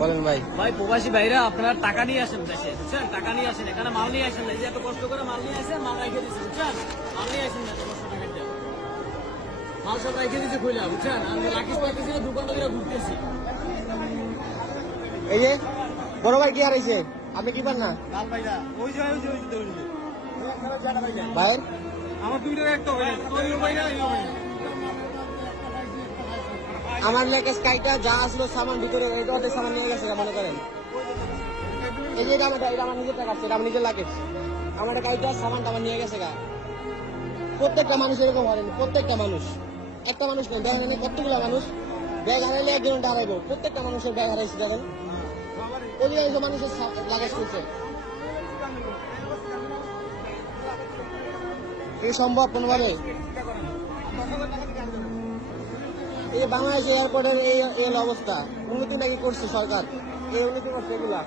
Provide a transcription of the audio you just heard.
বলেন ভাই। ভাই প্রবাসী ভাইরা আপনারা টাকা নিয়ে আসেন দেশে, বুঝছেন? টাকা নিয়ে আসেন, এখানে মাল নিয়ে আসেন না। এই যে এত কষ্ট করে মাল নিয়ে আসেন, মাল রেখে দিচ্ছে, বুঝছেন? মাল নিয়ে আসেন না, এত কষ্ট টাকা দিয়ে। মাল সব রেখে দিচ্ছে খুলে, বুঝছেন? আমি রাখিস পাইতেছি না, দোকান ধরে ঘুরতেছি। এই যে বড় ভাই কি হারাইছে, আপনি কি পান না লাল ভাইরা ওই যে ভাই? আমার দুইটার একটা ভাই, ওই ভাইরা এই ভাইরা। আমার লেগে স্কাইটা যা আসলো সামান ভিতরে এই অর্ধেক সামান নিয়ে গেছে মনে করেন। এই যে এটা আমার নিজের টাকা, এটা আমার নিজের লাগেজ। আমার গাড়িটা সামানটা আমার নিয়ে গেছে গা। প্রত্যেকটা মানুষ এরকম হারেন, প্রত্যেকটা মানুষ। একটা মানুষ নেই, ব্যাগ হারালে কতগুলো মানুষ। ব্যাগ হারাইলে একজন হারাইবো, প্রত্যেকটা মানুষের ব্যাগ হারাইছে দেখেন। অধিকাংশ মানুষের লাগেজ করছে। কি সম্ভব কোনোভাবে? এই বাংলাদেশ এয়ারপোর্টের এই অবস্থা, উন্নতি নাকি করছে সরকার, এই উন্নতি করছে এগুলা।